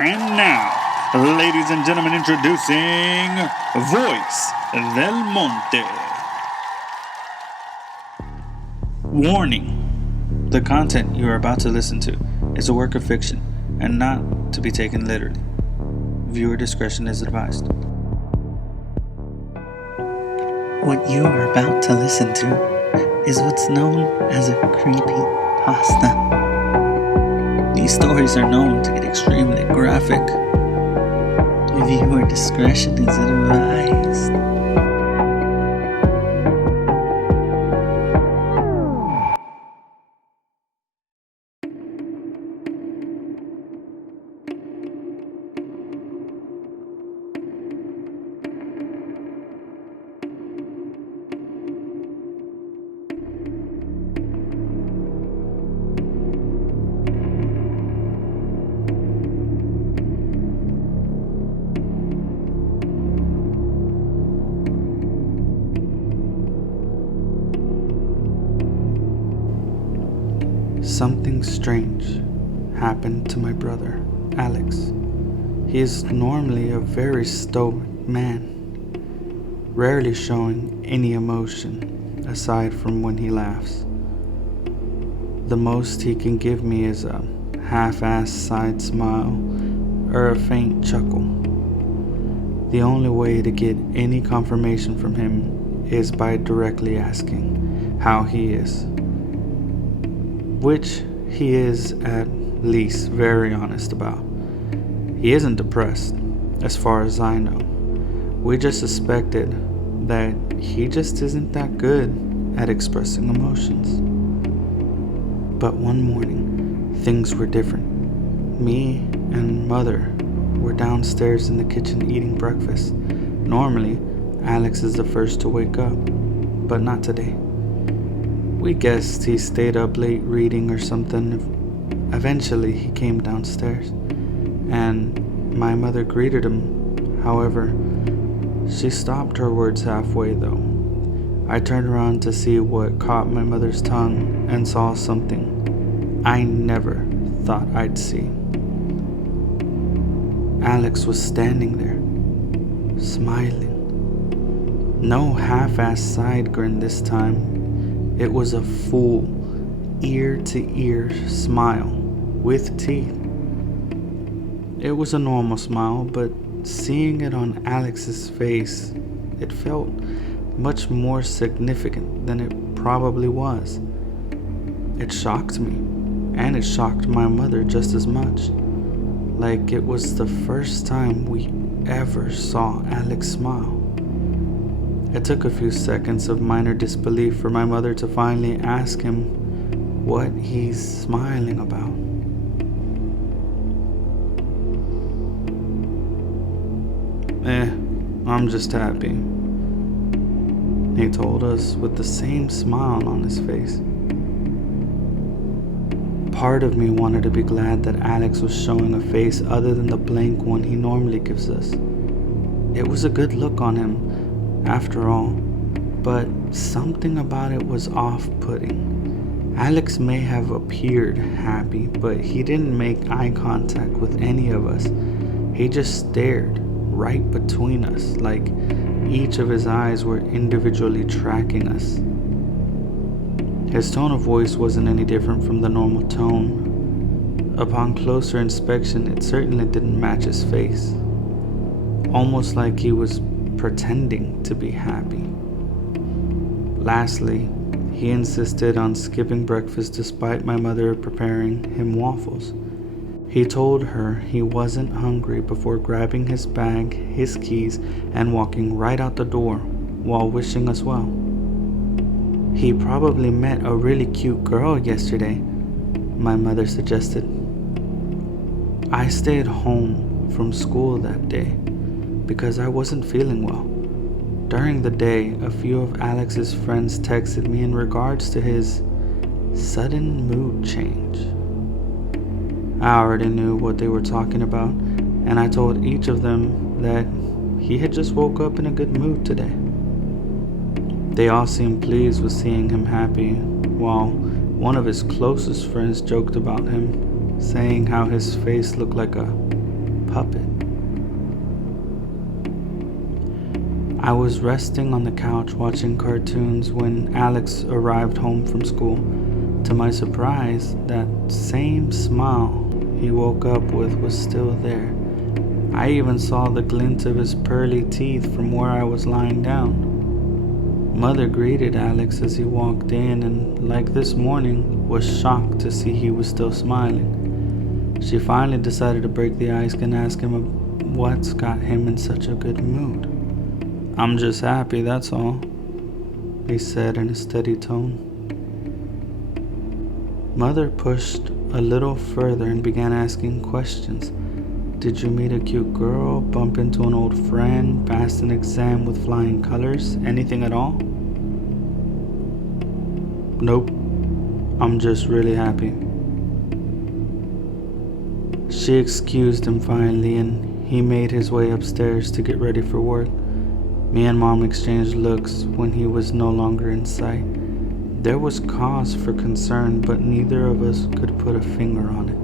And now, ladies and gentlemen, introducing Voice del Monte. Warning. The content you are about to listen to is a work of fiction and not to be taken literally. Viewer discretion is advised. What you are about to listen to is what's known as a CreepyPasta. These stories are known to get extremely graphic. Viewer discretion is advised. Something strange happened to my brother, Alex. He is normally a very stoic man, rarely showing any emotion aside from when he laughs. The most he can give me is a half-assed side smile or a faint chuckle. The only way to get any confirmation from him is by directly asking how he is, which he is at least very honest about. He isn't depressed, as far as I know. We just suspected that he just isn't that good at expressing emotions. But one morning, things were different. Me and Mother were downstairs in the kitchen eating breakfast. Normally, Alex is the first to wake up, but not today. We guessed he stayed up late reading or something. Eventually, he came downstairs, and my mother greeted him. However, she stopped her words halfway, though. I turned around to see what caught my mother's tongue and saw something I never thought I'd see. Alex was standing there, smiling. No half-assed side grin this time. It was a full, ear-to-ear smile with teeth. It was a normal smile, but seeing it on Alex's face, it felt much more significant than it probably was. It shocked me, and it shocked my mother just as much. Like it was the first time we ever saw Alex smile. It took a few seconds of minor disbelief for my mother to finally ask him what he's smiling about. I'm just happy, he told us with the same smile on his face. Part of me wanted to be glad that Alex was showing a face other than the blank one he normally gives us. It was a good look on him, after all, but something about it was off-putting. Alex may have appeared happy, but he didn't make eye contact with any of us. He just stared right between us, like each of his eyes were individually tracking us. His tone of voice wasn't any different from the normal tone. Upon closer inspection, it certainly didn't match his face. Almost like he was pretending to be happy. Lastly, he insisted on skipping breakfast despite my mother preparing him waffles. He told her he wasn't hungry before grabbing his bag, his keys, and walking right out the door while wishing us well. He probably met a really cute girl yesterday, my mother suggested. I stayed home from school that day because I wasn't feeling well. During the day, a few of Alex's friends texted me in regards to his sudden mood change. I already knew what they were talking about, and I told each of them that he had just woke up in a good mood today. They all seemed pleased with seeing him happy, while one of his closest friends joked about him, saying how his face looked like a puppet. I was resting on the couch watching cartoons when Alex arrived home from school. To my surprise, that same smile he woke up with was still there. I even saw the glint of his pearly teeth from where I was lying down. Mother greeted Alex as he walked in and, like this morning, was shocked to see he was still smiling. She finally decided to break the ice and ask him what's got him in such a good mood. "I'm just happy, that's all," he said in a steady tone. Mother pushed a little further and began asking questions. "Did you meet a cute girl, bump into an old friend, pass an exam with flying colors, anything at all?" "Nope, I'm just really happy." She excused him finally and he made his way upstairs to get ready for work. Me and Mom exchanged looks when he was no longer in sight. There was cause for concern, but neither of us could put a finger on it.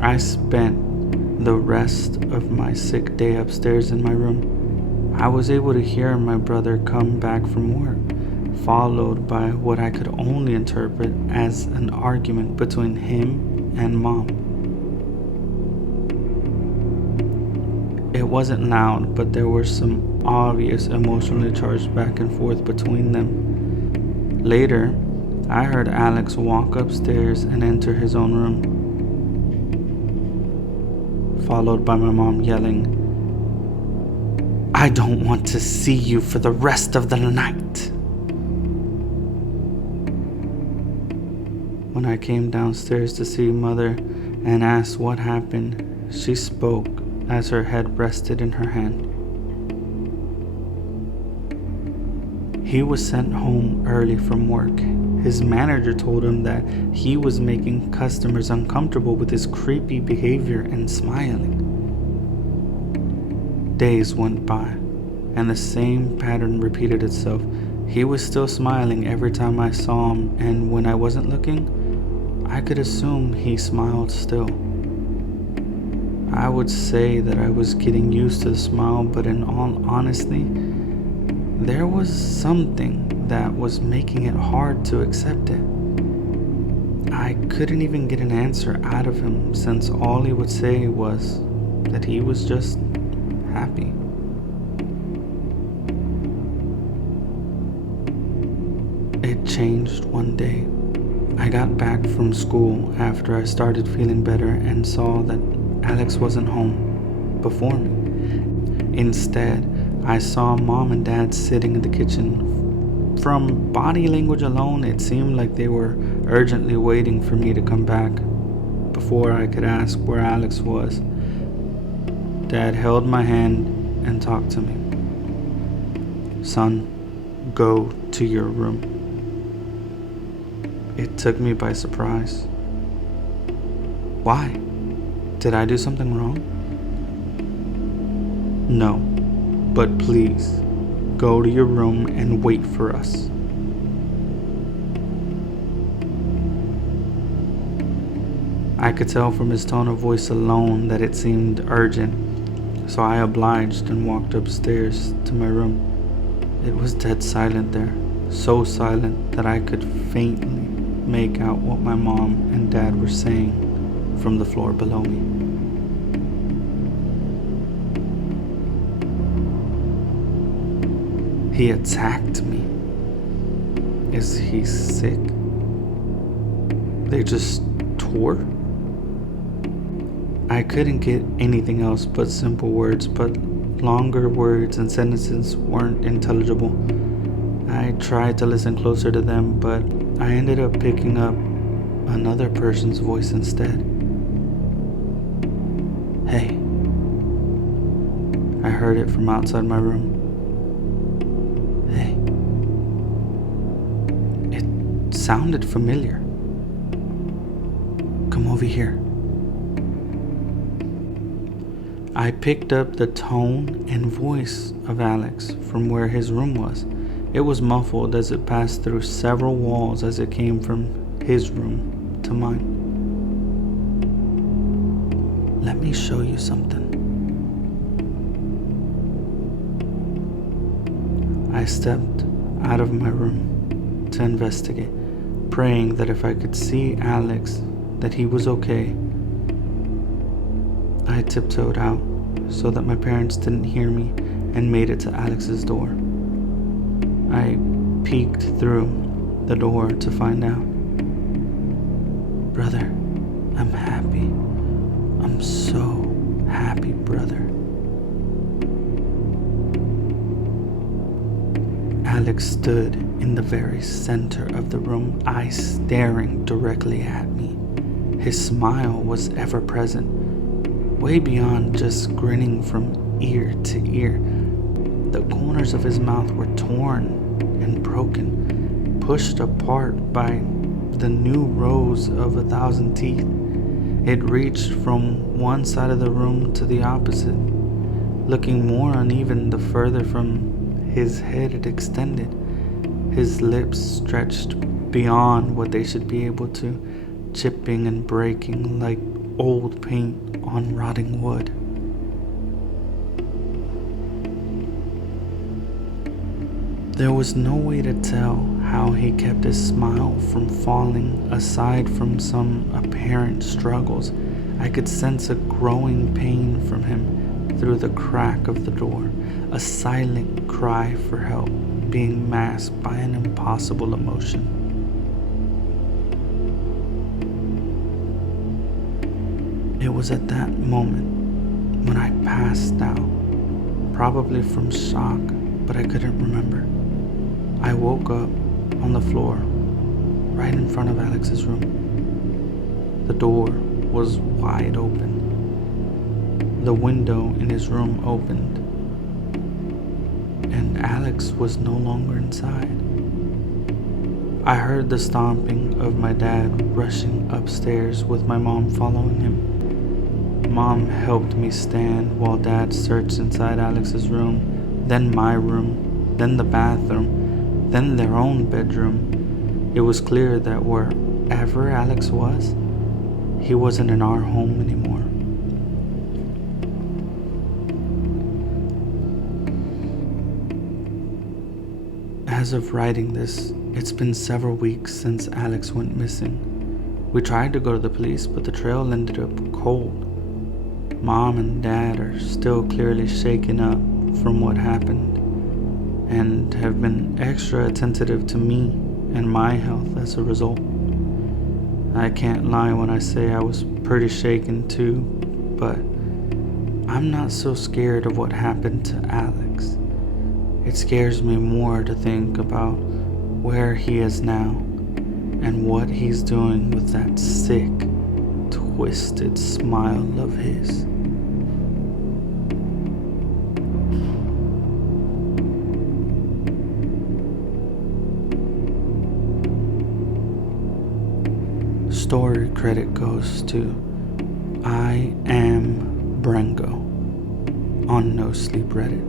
I spent the rest of my sick day upstairs in my room. I was able to hear my brother come back from work, followed by what I could only interpret as an argument between him and Mom. It wasn't loud, but there were some obvious emotionally charged back and forth between them. Later, I heard Alex walk upstairs and enter his own room, followed by my mom yelling, "I don't want to see you for the rest of the night." When I came downstairs to see Mother and asked what happened, she spoke as her head rested in her hand. He was sent home early from work. His manager told him that he was making customers uncomfortable with his creepy behavior and smiling. Days went by, and the same pattern repeated itself. He was still smiling every time I saw him, and when I wasn't looking, I could assume he smiled still. I would say that I was getting used to the smile, but in all honesty, there was something that was making it hard to accept it. I couldn't even get an answer out of him since all he would say was that he was just happy. It changed one day. I got back from school after I started feeling better and saw that Alex wasn't home before me. Instead, I saw Mom and Dad sitting in the kitchen. From body language alone, it seemed like they were urgently waiting for me to come back before I could ask where Alex was. Dad held my hand and talked to me. "Son, go to your room." It took me by surprise. "Why? Did I do something wrong?" "No, but please, go to your room and wait for us." I could tell from his tone of voice alone that it seemed urgent, so I obliged and walked upstairs to my room. It was dead silent there, so silent that I could faintly make out what my mom and dad were saying from the floor below me. "He attacked me. Is he sick? They just tore?" I couldn't get anything else but simple words, but longer words and sentences weren't intelligible. I tried to listen closer to them, but I ended up picking up another person's voice instead. "Hey." I heard it from outside my room. "Hey." It sounded familiar. "Come over here." I picked up the tone and voice of Alex from where his room was. It was muffled as it passed through several walls as it came from his room to mine. "Let me show you something." I stepped out of my room to investigate, praying that if I could see Alex, that he was okay. I tiptoed out so that my parents didn't hear me and made it to Alex's door. I peeked through the door to find out. "Brother, I'm happy. I'm so happy, brother." Alex stood in the very center of the room, eyes staring directly at me. His smile was ever present, way beyond just grinning from ear to ear. The corners of his mouth were torn and broken, pushed apart by the new rows of 1,000 teeth. It reached from one side of the room to the opposite, looking more uneven the further from his head it extended. His lips stretched beyond what they should be able to, chipping and breaking like old paint on rotting wood. There was no way to tell how he kept his smile from falling. Aside from some apparent struggles, I could sense a growing pain from him through the crack of the door, a silent cry for help being masked by an impossible emotion. It was at that moment when I passed out, probably from shock, but I couldn't remember. I woke up on the floor, right in front of Alex's room. The door was wide open. The window in his room opened, and Alex was no longer inside. I heard the stomping of my dad rushing upstairs with my mom following him. Mom helped me stand while Dad searched inside Alex's room, then my room, then the bathroom, then their own bedroom. It was clear that wherever Alex was, he wasn't in our home anymore. As of writing this, it's been several weeks since Alex went missing. We tried to go to the police, but the trail ended up cold. Mom and Dad are still clearly shaken up from what happened and have been extra attentive to me and my health as a result. I can't lie when I say I was pretty shaken too, but I'm not so scared of what happened to Alex. It scares me more to think about where he is now and what he's doing with that sick, twisted smile of his. Story credit goes to IAmBrego on NoSleep Reddit.